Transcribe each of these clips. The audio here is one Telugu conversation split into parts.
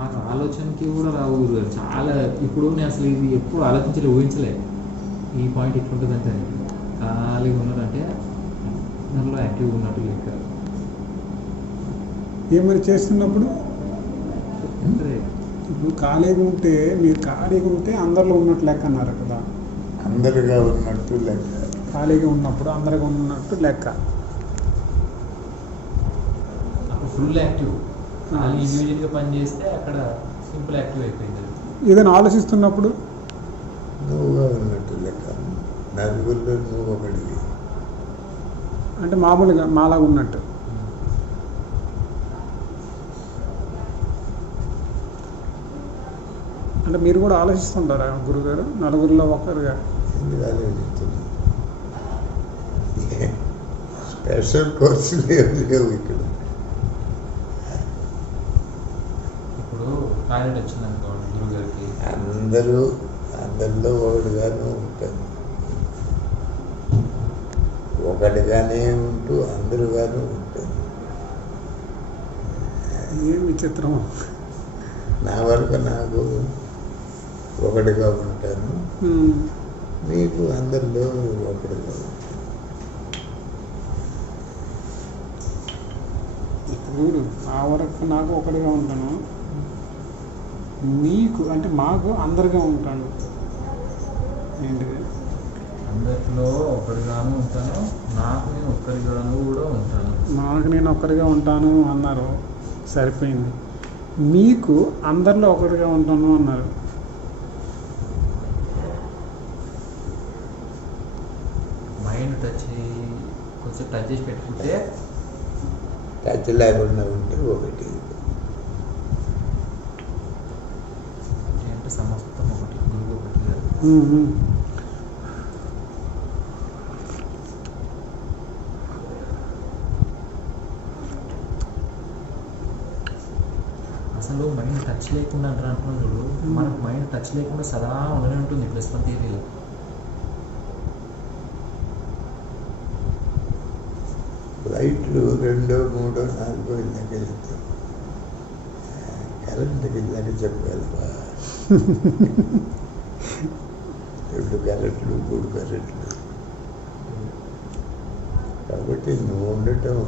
నాకు ఆలోచనకి కూడా రావు గురుగారు. చాలా ఇప్పుడు నేను అసలు ఇది ఎప్పుడు ఆలోచించలే ఊహించలే. ఈ పాయింట్ ఎట్లుంటుందంటే ఖాళీగా ఉన్నారంటే దానిలో యాక్టివ్గా ఉన్నట్టు లెక్క ఏమైనా చేస్తున్నప్పుడు? అంటే ఇప్పుడు ఖాళీగా ఉంటే మీరు ఖాళీగా ఉంటే అందరిలో ఉన్నట్టు లెక్క అన్నారు కదా. అందరుగా ఉన్నట్టు లెక్క. ఖాళీగా ఉన్నప్పుడు అందరిగా ఉన్నట్టు లెక్క. అప్పుడు ఫుల్ యాక్టివ్ ఇండివిజువల్గా అక్కడ సింపుల్ యాక్టివ్ అయిపోయింది. ఏదైనా ఆలోచిస్తున్నప్పుడు? నువ్వుగా ఉన్నట్టు లెక్క. నలుగురిలో నువ్వు ఒకటివి అంటే మామూలుగా మాలాగా ఉన్నట్టు. అంటే మీరు కూడా ఆలోచిస్తుంటారా గురుగారు? నలుగురిలో ఒకరుగా? ఎందుకు స్పెషల్ కోర్సులు ఏమి లేవు ఇక్కడ వచ్చింది అనుకోండి అందరూ అందరిలో ఒకటిగానే ఉంటారు. ఒకటిగానే ఉంటూ అందరుగానే ఉంటారు. ఏం విచిత్రం. నా వరకు నాకు ఒకటిగా ఉంటాను. మీకు అందరిలో ఒకటిగా ఉంటాను. ఇప్పుడు నా వరకు నాకు ఒకటిగా ఉంటాను మీకు అంటే మాకు అందరిగా ఉంటాను ఏంటిది? అందరిలో ఒకరిగాను ఉంటాను నాకు నేను ఒక్కరిగాను కూడా ఉంటాను. నాకు నేను ఒక్కరిగా ఉంటాను అన్నారు. సరిపోయింది. మీకు అందరిలో ఒకటిగా ఉంటాను అన్నారు. మైండ్ టచ్ కొంచెం టచ్ చేసి పెట్టుకుంటే టచ్ లేకుండా ఉంటే ఒకటి. ఒకటి గురువు ఒకటి. అసలు మైండ్ టచ్ లేకుండా అంటారు అంటున్నాడు చూడు. మనకు మైండ్ టచ్ లేకుండా సదా ఉండనే ఉంటుంది ప్లస్ వన్ థియరీలో లైట్లు రెండో మూడో నాలుగో ఇళ్ళకి వెళ్తాయి కరెంట్కి ఇళ్ళకి చెప్పగలవా? రెండు కరెంట్లు మూడు కరెంట్లు కాబట్టి నువ్వు ఉండటం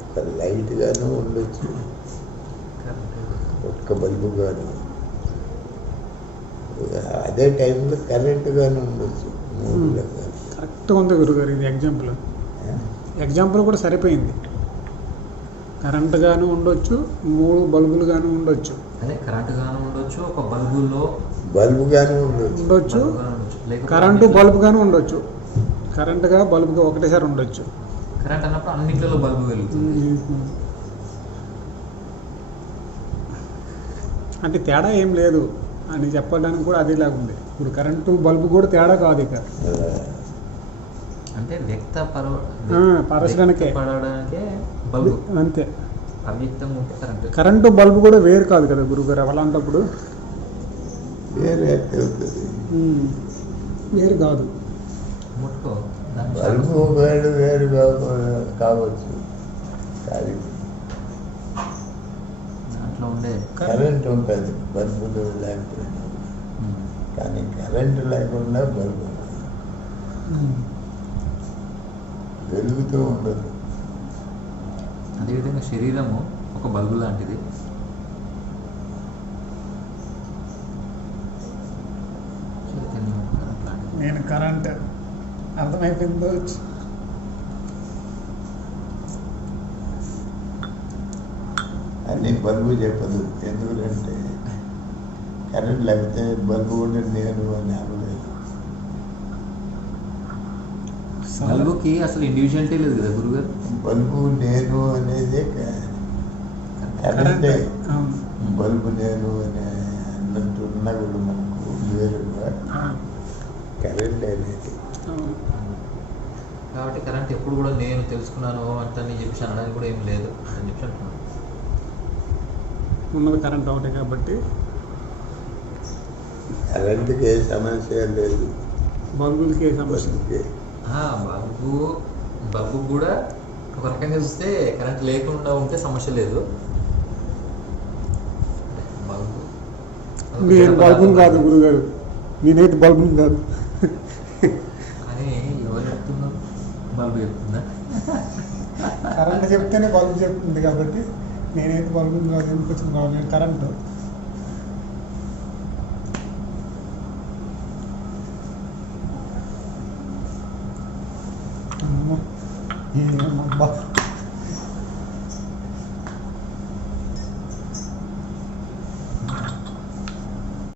ఒక లైట్గాను ఉండొచ్చు. ఒక్క బల్బుగాను. అదే టైంలో కరెంటుగాను ఉండొచ్చు. కరెక్ట్గా ఉంది గురుగారు ఇది ఎగ్జాంపుల్. ఎగ్జాంపుల్ కూడా సరిపోయింది. కరెంటుగాను ఉండొచ్చు మూడు బల్బులుగాను ఉండొచ్చు. అదే కరెంట్ గాను ఉండొచ్చు ఒక ఉండొచ్చు. బల్బు గాను ఉండొచ్చు. కరెంటు అన్నిట్లో- బల్బుగాను ఉండొచ్చు. కరెంటుగా బల్బుగా ఒకటేసారి ఉండొచ్చు. కరెంట్ అన్నప్పుడు అన్నింటిలో బల్బు వెలుగుతుంది. అంటే తేడా ఏం లేదు అని చెప్పడానికి కూడా అదే లాగుంది ఇప్పుడు కరెంటు బల్బు కూడా తేడా కాదు ఇక. అంటే వ్యక్త పరచడానికే. పడడానికే బల్బు. అంతే. అవ్యక్తంగా కరెంట్. కరెంటు బల్బు కూడా వేరు కాదు కదా గురుగారు అలాంటప్పుడు? వేరే వేరు కాదు. ముట్టుకో. బల్బు వేరు వేరు కావ- కావచ్చు. కానీ దాంట్లో ఉండే కరెంట్ ఉంటుంది బల్బులు లేకపోయినా. ఉమ్, కానీ కరెంట్ లేకుండా బల్బు. వెలుగుతూ ఉండదు. అదేవిధంగా శరీరము ఒక బల్బు లాంటిది. నేను కరెంట్. అర్థమైపోయిందో? అని బల్బు చెప్పదు. ఎందుకంటే కరెంట్ లేకపోతే బల్బు కూడా నేను అని అనలేదు బల్బుకి అసలు ఇండివిజువాలిటీ లేదు కదా గురుగారు? బల్బు నేను అనేది బల్బు నేను అనే అన్నట్టు ఉన్నా కూడా మనకు వేరుగా కరెంట్ అనేది. అవును. కాబట్టి కరెంట్ ఎప్పుడు కూడా నేను తెలుసుకున్నాను అంత అని చెప్పేసి అనడానికి కూడా ఏం లేదు అని చెప్పి అంటున్నాను ఉన్నది కరెంట్ ఒకటే కాబట్టి కరెంట్కి ఏ సమస్య లేదు. బల్బులకి ఏ సమస్య? లేదు. బల్బుకి ఆ, బల్బు బల్బు కూడా ఒక రకంగా చూస్తే కరెంట్ లేకుండా ఉంటే సమస్య లేదు. నేను బల్బుని కాదు గురుగారు. నేనైతే బల్బుని కాదు. అని ఎవరు చెప్తున్నారు బల్బు చెప్తుందా? కరెంట్ చెప్తేనే బల్బు చెప్తుంది కాబట్టి నేనైతే బల్బుని కాదు ఎందుకు వచ్చింది కావాలి కరెంటు. bak